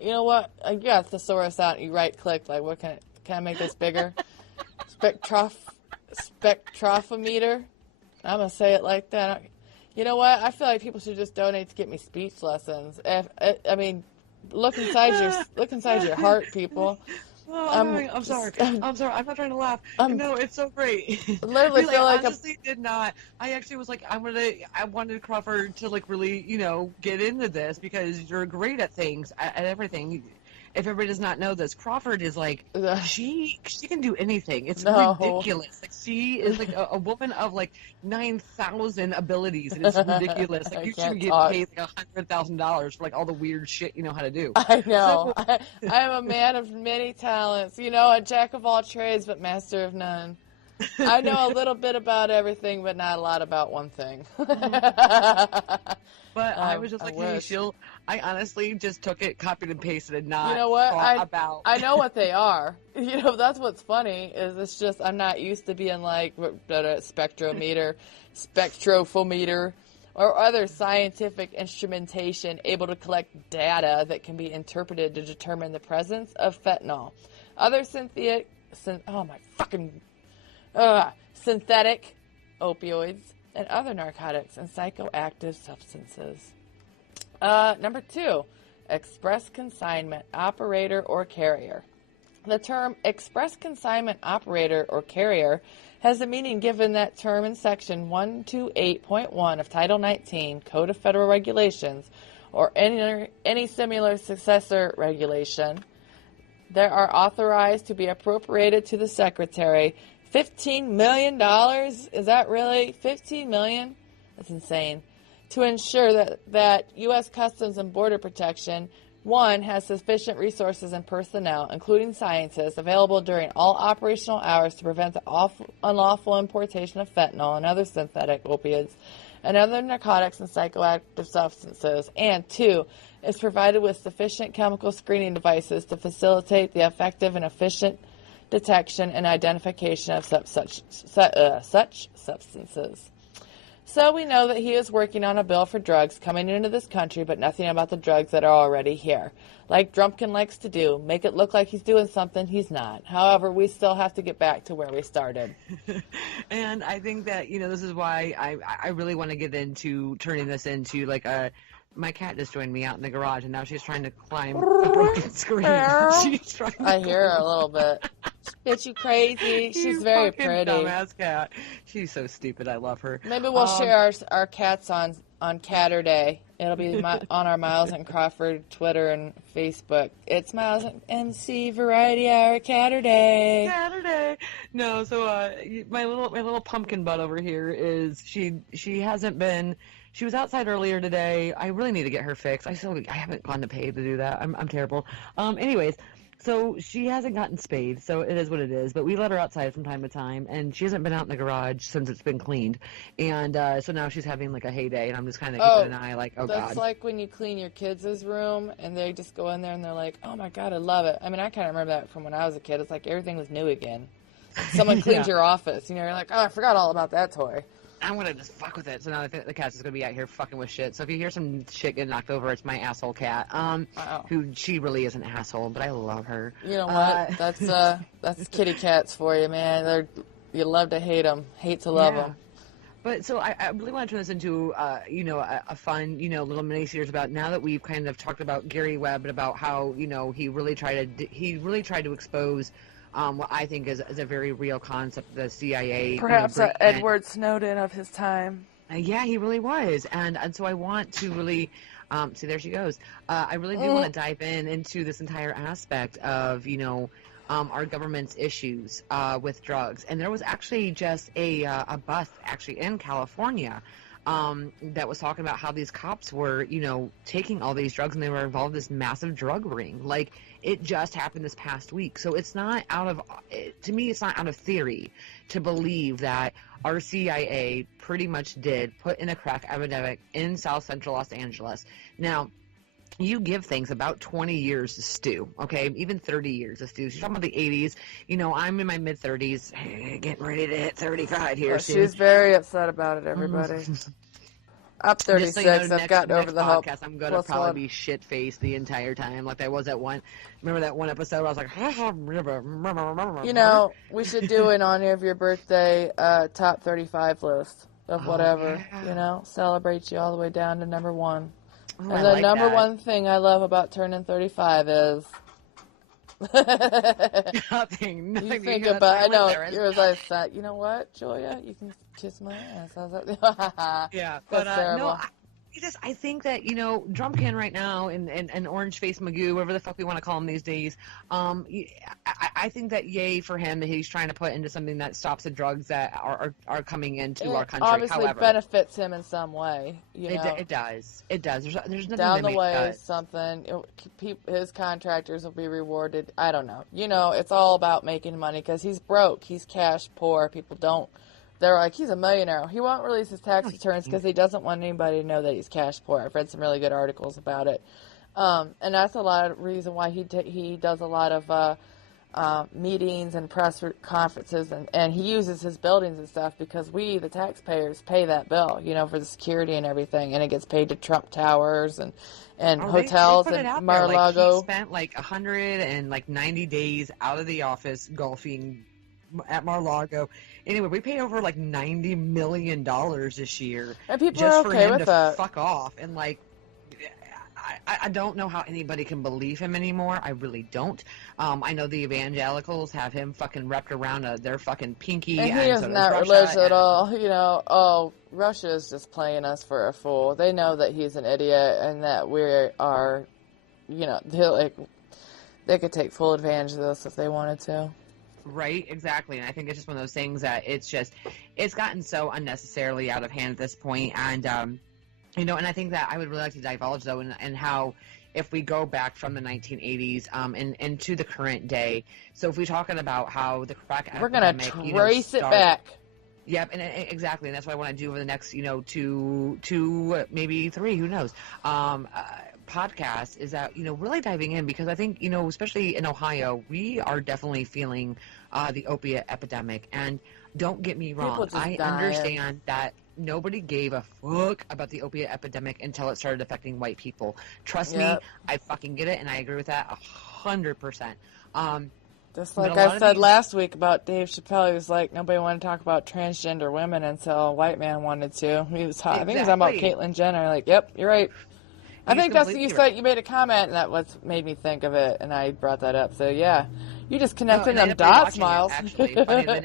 You know what? You got the thesaurus out and you right click. Like, what can I make this bigger? Spectrophometer. I'm gonna say it like that. You know what? I feel like people should just donate to get me speech lessons. Look inside your heart, people. Oh, I'm sorry. I'm not trying to laugh. No, it's so great. Literally feel like I honestly did not. I actually was like, I wanted Crawford to really, get into this because you're great at things, at everything. If everybody does not know this, Crawford is like, she can do anything. It's ridiculous. Like, she is like a woman of like 9,000 abilities, and it's ridiculous. Like, you should get paid like $100,000 for like all the weird shit you know how to do. I know. So, I am a man of many talents. A jack of all trades, but master of none. I know a little bit about everything, but not a lot about one thing. But I was just like, hey, I honestly just took it, copied and pasted, and not thought about. I know what they are. That's what's funny, is it's just I'm not used to being like spectrophometer, or other scientific instrumentation able to collect data that can be interpreted to determine the presence of fentanyl. Other synthetic opioids, and other narcotics and psychoactive substances. Number 2, express consignment operator or carrier. The term express consignment operator or carrier has a meaning given that term in Section 128.1 of Title 19 Code of Federal Regulations, or any similar successor regulation. They are authorized to be appropriated to the Secretary. $15 million? Is that really $15 million? That's insane. To ensure that U.S. Customs and Border Protection, 1, has sufficient resources and personnel, including scientists, available during all operational hours to prevent the unlawful importation of fentanyl and other synthetic opiates and other narcotics and psychoactive substances, and 2, is provided with sufficient chemical screening devices to facilitate the effective and efficient detection and identification of such substances. So we know that he is working on a bill for drugs coming into this country, but nothing about the drugs that are already here. Like Drumpkin likes to do, make it look like he's doing something he's not. However, we still have to get back to where we started. And I think that, this is why I really want to get into turning this into like a... My cat just joined me out in the garage, and now she's trying to climb a broken screen. I hear her a little bit. Bitch, you crazy. She's You very fucking pretty. dumbass cat. She's so stupid. I love her. Maybe we'll share our cats on Catter Day. It'll be on our Miles and Crawford Twitter and Facebook. It's Miles and MC Variety Hour Catter Day. Saturday. No, so my little pumpkin butt over here is she hasn't been. She was outside earlier today. I really need to get her fixed. I haven't gone to pay to do that. I'm terrible. Anyways. So she hasn't gotten spayed, so it is what it is. But we let her outside from time to time, and she hasn't been out in the garage since it's been cleaned. And so now she's having like a heyday, and I'm just kind of keeping an eye, like, oh that's god. like when you clean your kids' room, and they just go in there and they're like, oh my god, I love it. I mean, I kind of remember that from when I was a kid. It's like everything was new again. Someone cleans your office, you're like, oh, I forgot all about that toy. I'm gonna just fuck with it. So now I think the cat's just gonna be out here fucking with shit. So if you hear some shit get knocked over, it's my asshole cat. Who she really is an asshole, but I love her. You know what? That's kitty cats for you, man. You love to hate them, hate to love them. But so I really want to turn this into, a fun, little mini-series about now that we've kind of talked about Gary Webb and about how, he really tried to expose what I think is a very real concept, the CIA. Perhaps Edward Snowden of his time. Yeah, he really was. And so I want to really, see, there she goes. I really do want to dive into this entire aspect of, our government's issues with drugs. And there was actually just a bus actually in California that was talking about how these cops were, taking all these drugs and they were involved in this massive drug ring. Like, it just happened this past week. So it's not to me, it's not out of theory to believe that our CIA pretty much did put in a crack epidemic in South Central Los Angeles. Now, you give things about 20 years to stew, okay? Even 30 years to stew. She's talking about the 80s. I'm in my mid-30s, getting ready to hit 35 here soon. She's very upset about it, everybody. I'm 36. So I've gotten over the hump. I'm going to probably be shit-faced the entire time like I was at one. Remember that one episode where I was like... we should do it on your birthday top 35 list of whatever, celebrate you all the way down to number one. Oh, and the number one thing I love about turning 35 is... Nothing. You think about... I know, you're like that. You know what, Julia? You can kiss my ass. I was like... Yeah, but no... I think that, Drumpkin right now and Orange Face Magoo, whatever the fuck we want to call him these days, I think that yay for him that he's trying to put into something that stops the drugs that are coming into our country. Obviously However, benefits him in some way. It does. It does. There's nothing down to the way, that. something. His contractors will be rewarded. I don't know. It's all about making money because he's broke. He's cash poor. People don't. They're like, he's a millionaire. He won't release his tax returns because he doesn't want anybody to know that he's cash poor. I've read some really good articles about it. And that's a lot of reason why he does a lot of meetings and press conferences, and he uses his buildings and stuff because we, the taxpayers, pay that bill, for the security and everything, and it gets paid to Trump Towers and hotels they and Mar-a-Lago. He spent 190 days out of the office golfing at Mar-a-Lago. Anyway, we paid over $90 million this year, and people just are for okay him with to that. fuck off. And I don't know how anybody can believe him anymore. I really don't. I know the evangelicals have him fucking wrapped around their fucking pinky. And he is not religious at all. Russia is just playing us for a fool. They know that he's an idiot and that we are, they could take full advantage of this if they wanted to. Right, exactly. And I think it's just one of those things that it's gotten so unnecessarily out of hand at this point. And, and I think that I would really like to divulge, though, in how if we go back from the 1980s and to the current day. So if we're talking about how the crack epidemic, we're going to trace it back. Yep, and exactly. And that's what I want to do over the next, 2, maybe 3, who knows, podcast is that, really diving in because I think, especially in Ohio, we are definitely feeling the opiate epidemic. And don't get me wrong, I understand that nobody gave a fuck about the opiate epidemic until it started affecting white people. Trust me, I fucking get it, and I agree with that 100%. Just like I said last week about Dave Chappelle, he was like, nobody wanted to talk about transgender women until a white man wanted to. He was I think he was talking about Caitlyn Jenner. Like, yep, you're right. I think that's you said. You made a comment, and that made me think of it, and I brought that up. So yeah, You just No, connecting and I them ended up dots, rewatching it, Miles. actually. Funny, the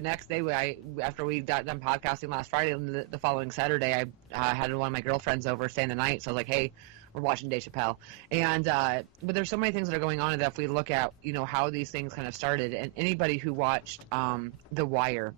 next day, after we got done podcasting last Friday, and the following Saturday, I had one of my girlfriends over staying the night. So I was like, hey, we're watching Dave Chappelle. And, but there's so many things that are going on that if we look at, how these things kind of started, and anybody who watched The Wire,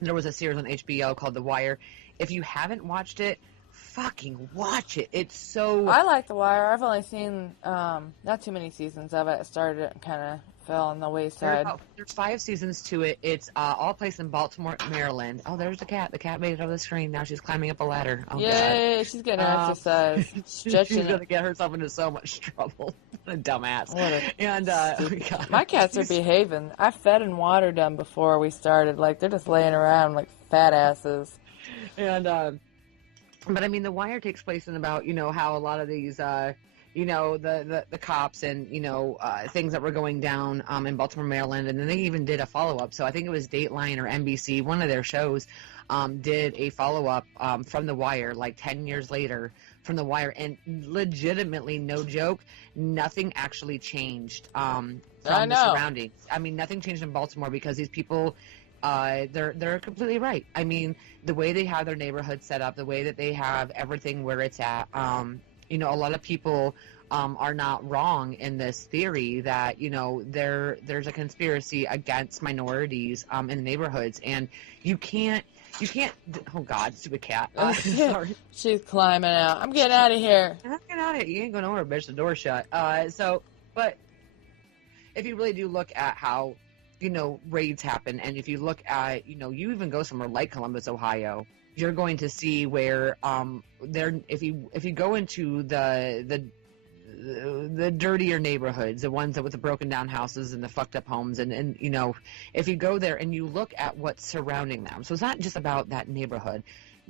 there was a series on HBO called The Wire. If you haven't watched it, fucking watch it. It's so... I like The Wire. I've only seen not too many seasons of it. I started it and kind of fell on the wayside. There's 5 seasons to it. It's all placed in Baltimore, Maryland. Oh, there's the cat. The cat made it over the screen. Now she's climbing up a ladder. Oh, Yay, God. she's getting her exercise. She's Stretching going to get herself into so much trouble. What a dumbass. And my cats are behaving. I fed and watered them before we started. Like, they're just laying around like fat asses. And, but I mean, The Wire takes place in about, how a lot of these, the cops and, things that were going down in Baltimore, Maryland. And then they even did a follow-up. So I think it was Dateline or NBC, one of their shows, did a follow-up from The Wire, like 10 years later from The Wire. And legitimately, no joke, nothing actually changed from the surroundings. I mean, nothing changed in Baltimore because these people... they're completely right. I mean, the way they have their neighborhood set up, the way that they have everything where it's at, a lot of people are not wrong in this theory that, there's a conspiracy against minorities in the neighborhoods, and you can't, oh God, stupid cat. Sorry. She's climbing out. I'm getting out of here. I'm getting out of here. You ain't going nowhere, bitch. The door's shut. But if you really do look at how, raids happen, and if you look at, you even go somewhere like Columbus, Ohio, you're going to see where if you go into the dirtier neighborhoods, the ones that with the broken down houses and the fucked up homes, and if you go there and you look at what's surrounding them, so it's not just about that neighborhood.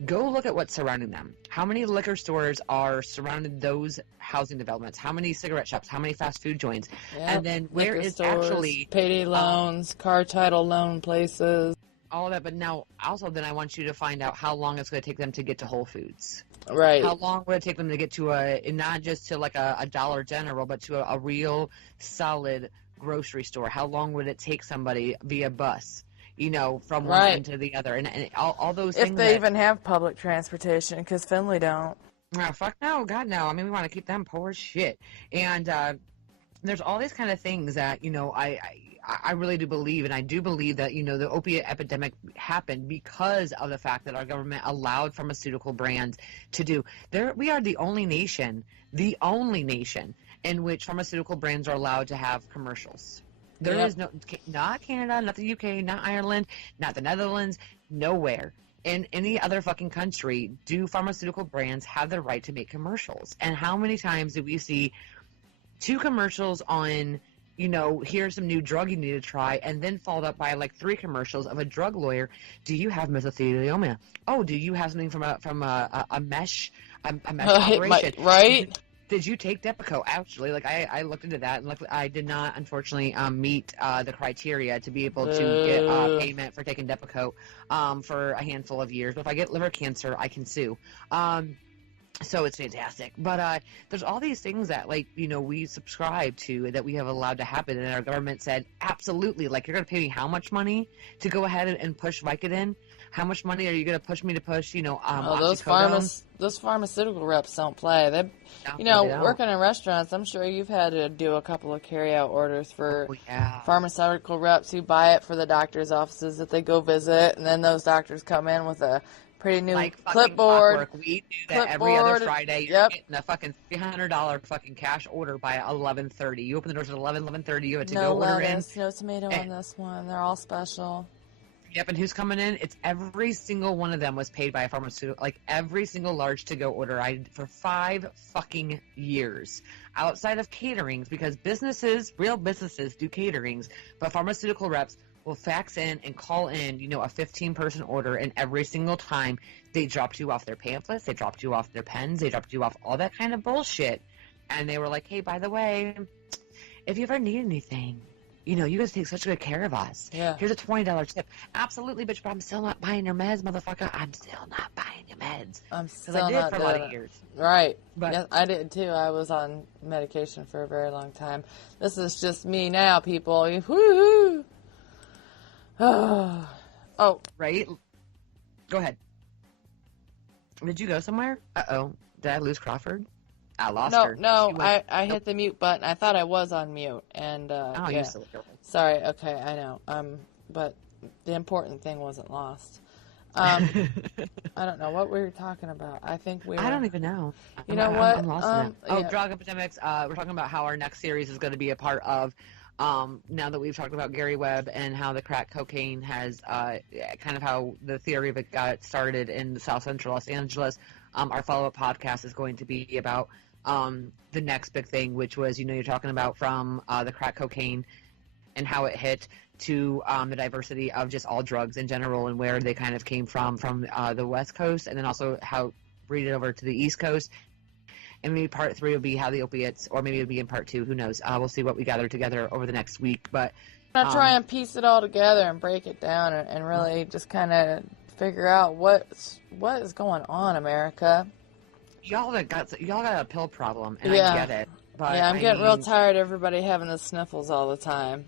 Go look at what's surrounding them. How many liquor stores are surrounding those housing developments? How many cigarette shops? How many fast food joints? Yep. And then where liquor is stores, actually payday loans, car title loan places, all of that? But now also then I want you to find out how long it's going to take them to get to Whole Foods. Right. How long would it take them to get to not just to like a Dollar General, but to a real solid grocery store? How long would it take somebody via bus? From one end to the other, and all those things. If they even have public transportation, because Finley don't. Oh, fuck no, God no. I mean, we want to keep them poor as shit. And there's all these kind of things that, I really do believe, and I do believe that, the opiate epidemic happened because of the fact that our government allowed pharmaceutical brands to do. We are the only nation in which pharmaceutical brands are allowed to have commercials. There is not Canada, not the UK, not Ireland, not the Netherlands, nowhere in any other fucking country do pharmaceutical brands have the right to make commercials. And how many times do we see 2 commercials on, here's some new drug you need to try, and then followed up by like 3 commercials of a drug lawyer. Do you have mesothelioma? Oh, do you have something from a mesh operation? Right? Did you take Depakote? Actually, I looked into that, and I did not, unfortunately, meet the criteria to be able to get payment for taking Depakote for a handful of years. But if I get liver cancer, I can sue. So it's fantastic. But there's all these things that, we subscribe to that we have allowed to happen, and our government said, absolutely, you're going to pay me how much money to go ahead and push Vicodin? How much money are you going to push me to push, those pharmaceutical reps don't play. Working in restaurants, I'm sure you've had to do a couple of carry-out orders for pharmaceutical reps who buy it for the doctor's offices that they go visit, and then those doctors come in with a pretty new clipboard. We do that every other Friday. You're getting a fucking $300 fucking cash order by 11:30. You open the doors at 11:30. You have to go order in. No tomato on this one. They're all special. Yep, and who's coming in? It's every single one of them was paid by a pharmaceutical, every single large to-go order I did for 5 fucking years. Outside of caterings, because real businesses do caterings, but pharmaceutical reps will fax in and call in, a 15-person order, and every single time they dropped you off their pamphlets, they dropped you off their pens, they dropped you off all that kind of bullshit. And they were like, hey, by the way, if you ever need anything, you guys take such good care of us. Yeah. Here's a $20 tip. Absolutely, bitch, but I'm still not buying your meds, motherfucker. I'm still not buying your meds. meds. I'm Because still I did not for a doing lot of it. years. Right. But Yes, I did too. I was on medication for a very long time. This is just me now, people. Woo-hoo. Oh. right? Go ahead. Did you go somewhere? Uh-oh. Did I lose Crawford? I lost her. No, She went, I hit the mute button. I thought I was on mute, and oh, yeah. you're still here. Sorry. Okay, I know. But the important thing wasn't lost. I don't know what we were talking about. I think we were... I don't even know. You know what? I'm lost in it. Oh, yeah. drug epidemics. We're talking about how our next series is going to be a part of, now that we've talked about Gary Webb and how the crack cocaine has, kind of how the theory of it got started in the South Central Los Angeles. Our follow-up podcast is going to be about the next big thing, which was, you're talking about from the crack cocaine and how it hit to the diversity of just all drugs in general and where they kind of came from the West Coast, and then also how read it over to the East Coast. And maybe part 3 will be how the opiates, or maybe it'll be in part 2. Who knows? We'll see what we gather together over the next week. But I'm going to try and piece it all together and break it down and really just kind of figure out what is going on, America. Y'all got a pill problem, and Yeah. I get it. But Yeah, I'm getting real tired of everybody having the sniffles all the time.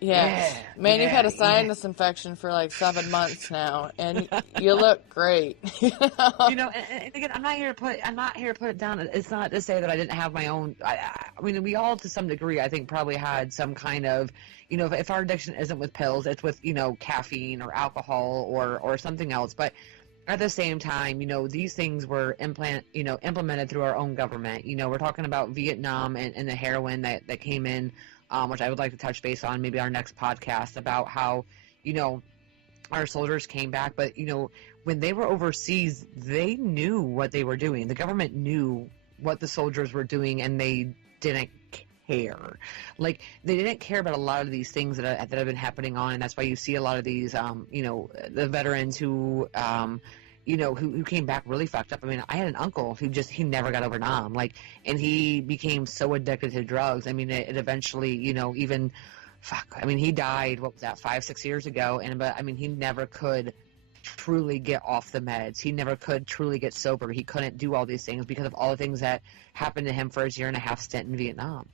Man, you've had a sinus infection for like 7 months now, and you look great. And again, I'm not here to put it down. It's not to say that I didn't have my own. I mean, we all, to some degree, I think, probably had some kind of, if our addiction isn't with pills, it's with caffeine or alcohol or something else. But at the same time, these things were implemented through our own government. We're talking about Vietnam and the heroin that came in. Which I would like to touch base on maybe our next podcast about how, our soldiers came back. But, when they were overseas, they knew what they were doing. The government knew what the soldiers were doing, and they didn't care. Like, they didn't care about a lot of these things that have been happening on, and that's why you see a lot of these, the veterans who who came back really fucked up. I mean, I had an uncle who he never got over Nam, and he became so addicted to drugs. I mean, it eventually, he died, what was that, 5-6 years ago, but he never could truly get off the meds. He never could truly get sober. He couldn't do all these things because of all the things that happened to him for his 1.5-year stint in Vietnam.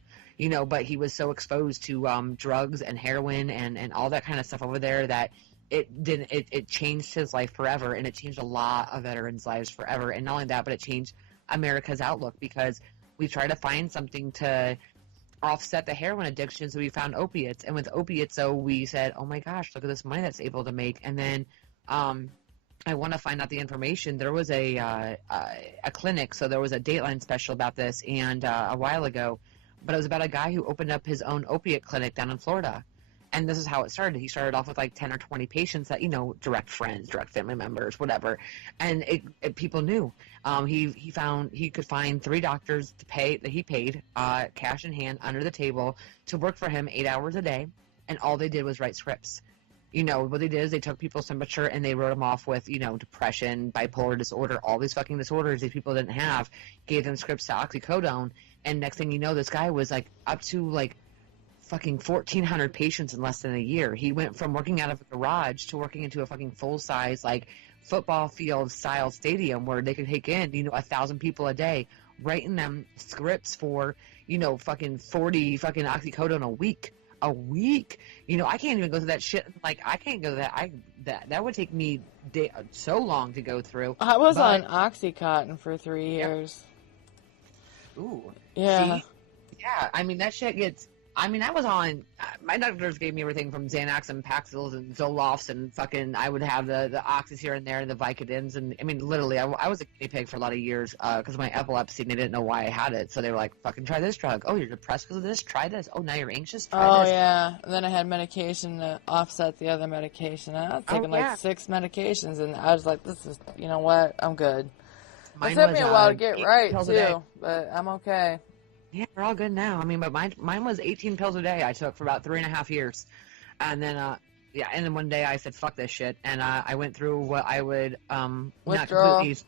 But he was so exposed to drugs and heroin and all that kind of stuff over there that it changed his life forever, and it changed a lot of veterans' lives forever. And not only that, but it changed America's outlook, because we tried to find something to offset the heroin addiction, so we found opiates. And with opiates, so we said, oh my gosh, look at this money that's able to make. And then I want to find out the information. There was a clinic, so there was a Dateline special about this and a while ago, but it was about a guy who opened up his own opiate clinic down in Florida. And this is how it started. He started off with like 10 or 20 patients that, direct friends, direct family members, whatever. And people knew. He could find 3 doctors that he paid cash in hand under the table to work for him 8 hours a day. And all they did was write scripts. What they did is they took people's temperature and they wrote them off with, depression, bipolar disorder, all these fucking disorders these people didn't have, gave them scripts to oxycodone. And next thing you know, this guy was like up to like fucking 1,400 patients in less than a year. He went from working out of a garage to working into a fucking full-size, like, football field-style stadium where they could take in, 1,000 people a day, writing them scripts for, fucking 40 fucking oxycodone a week. A week. I can't even go through that shit. Like, I can't go through that. That would take me so long to go through. I was on Oxycontin for 3 years. Yep. Ooh. Yeah. See? Yeah, that shit gets... I was on, my doctors gave me everything from Xanax and Paxils and Zolofts and fucking, I would have the Oxys here and there and the Vicodins. And literally, I was a guinea pig for a lot of years because of my epilepsy, and they didn't know why I had it. So they were like, fucking try this drug. Oh, you're depressed because of this? Try this. Oh, now you're anxious? Try this. Oh, yeah. And then I had medication to offset the other medication. I was taking like 6 medications, and I was like, this is, you know what? I'm good. It took me a while to get right, too, but I'm okay. Yeah, we're all good now. But mine was 18 pills a day I took for about 3.5 years. And then, and then one day I said, fuck this shit. And I went through what I would, not withdrawal. completely,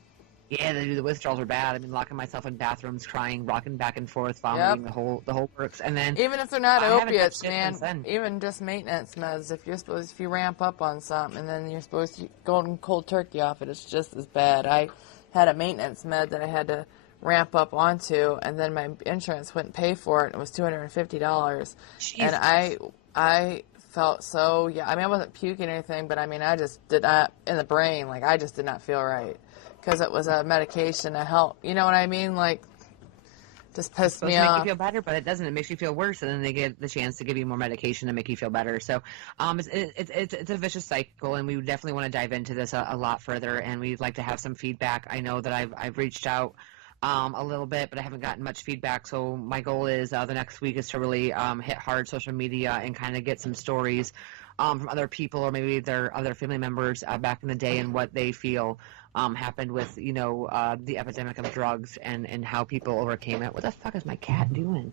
Yeah, the withdrawals were bad. I mean, locking myself in bathrooms, crying, rocking back and forth, vomiting, the whole works. And then even if they're not opiates, man, then. even just maintenance meds, if you ramp up on something and then you're supposed to go cold turkey off it, it's just as bad. I had a maintenance med that I had to ramp up onto, and then my insurance wouldn't pay for it. It was $250, and I felt so, I mean, I wasn't puking or anything, but I mean, I just did not, in the brain, like, I just did not feel right, because it was a medication to help, you know what I mean, like, just pissed me off. It's supposed to make you feel better, but it doesn't. It makes you feel worse, and then they get the chance to give you more medication to make you feel better. So, it's a vicious cycle, and we definitely want to dive into this a lot further, and we'd like to have some feedback. I know that I've reached out a little bit, but I haven't gotten much feedback. So my goal is the next week is to really hit hard social media and kind of get some stories from other people or maybe their other family members back in the day and what they feel happened with, the epidemic of drugs and how people overcame it. What the fuck is my cat doing?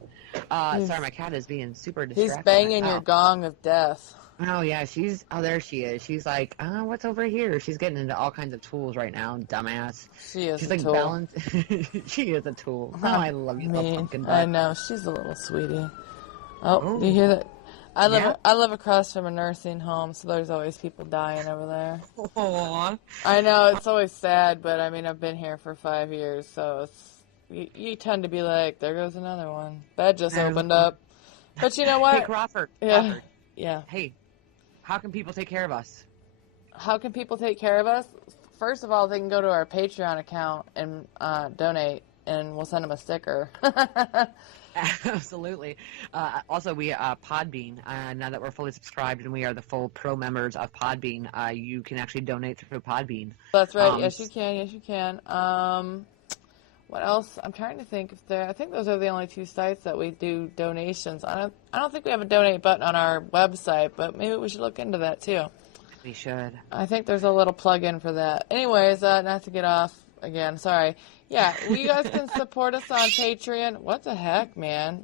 Sorry, my cat is being super distracted. He's banging your gong of death. Oh, yeah, there she is. She's like, what's over here? She's getting into all kinds of tools right now, dumbass. She's a tool. She is a tool. Oh, I love you, little pumpkin butt. I know, she's a little sweetie. Oh, do you hear that? I live across from a nursing home, so there's always people dying over there. Aww. I know, it's always sad, but I mean, I've been here for 5 years, so you tend to be like, there goes another one. Bed just opened up. But you know what? Hey, Crawford. Yeah. Hey, how can people take care of us? How can people take care of us? First of all, they can go to our Patreon account and donate, and we'll send them a sticker. Absolutely. Also, we Podbean. Now that we're fully subscribed and we are the full pro members of Podbean, you can actually donate through Podbean. That's right. Yes, you can. Yes, you can. What else? I'm trying to think if I think those are the only two sites that we do donations. I don't think we have a donate button on our website, but maybe we should look into that too. We should. I think there's a little plug-in for that. Anyways, not to get off again. Sorry. Yeah, you guys can support us on Patreon. What the heck, man?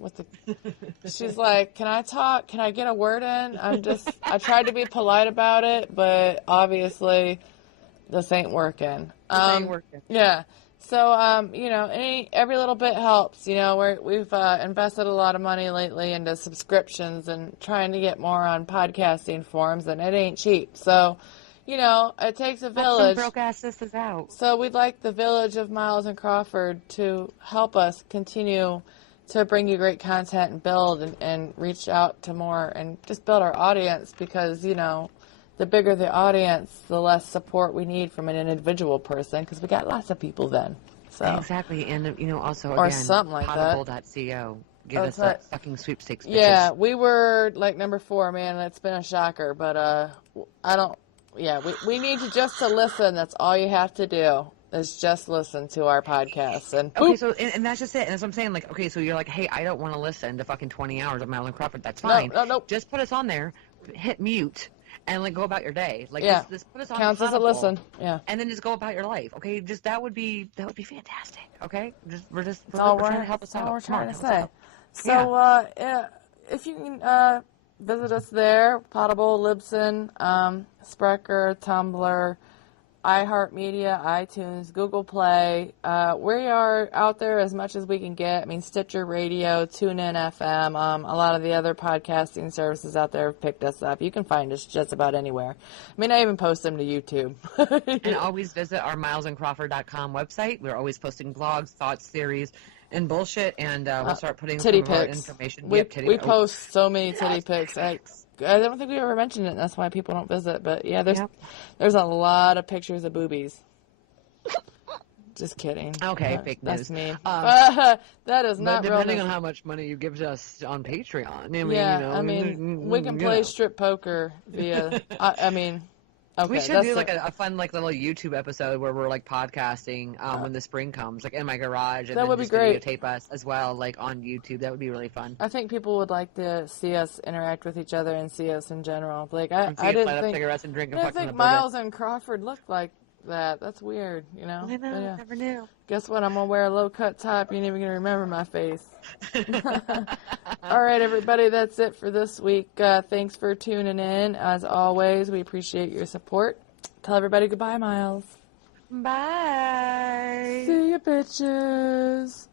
She's like, can I talk? Can I get a word in? I tried to be polite about it, but obviously this ain't working. Yeah. So, every little bit helps. We've invested a lot of money lately into subscriptions and trying to get more on podcasting forums, and it ain't cheap. So, it takes a village. Some broke-ass sisters out. So we'd like the village of Miles and Crawford to help us continue to bring you great content and build and reach out to more and just build our audience because, the bigger the audience, the less support we need from an individual person because we got lots of people then. So exactly, and also or again, something like potable.co. Give us that fucking sweepstakes. Bitches. Yeah, we were like number 4, man. It's been a shocker, but I don't. Yeah, we need you just to listen. That's all you have to do is just listen to our podcast. And okay, so and that's just it. And that's what I'm saying. Like, okay, so you're like, hey, I don't want to listen to fucking 20 hours of Miles and Crawford. That's fine. No. Just put us on there, hit mute, and go about your day. Like, just put us on. Counts as a listen. Yeah. And then just go about your life. Okay, just that would be fantastic. Okay, we're trying to help us out. That's all we're trying to say. So if you can visit us there, Potable, Libsyn, Sprecher, Tumblr, iHeartMedia, iTunes, Google Play. We are out there as much as we can get. I mean, Stitcher Radio, TuneIn FM, a lot of the other podcasting services out there have picked us up. You can find us just about anywhere. I mean, I even post them to YouTube. And always visit our milesandcrawford.com website. We're always posting blogs, thoughts, theories, and bullshit, and we'll start putting titty some more pics. information. We post so many titty pics. I don't think we ever mentioned it, and that's why people don't visit. But yeah, there's a lot of pictures of boobies. Just kidding. Okay, fake news. That's me. That is not real. Depending on how much money you give us on Patreon. I mean, we can play strip poker via. Okay, we should do a fun little YouTube episode where we're podcasting when the spring comes, in my garage, and that then would just be great. Videotape us as well, on YouTube. That would be really fun. I think people would like to see us interact with each other and see us in general. I didn't think cigarettes and drink I think Miles and Crawford looked like that. That's weird, I know. I never knew. Guess what? I'm gonna wear a low-cut top. You ain't even gonna remember my face. All right, everybody, that's it for this week. Thanks for tuning in. As always, we appreciate your support. Tell everybody goodbye, Miles. Bye. See you, bitches.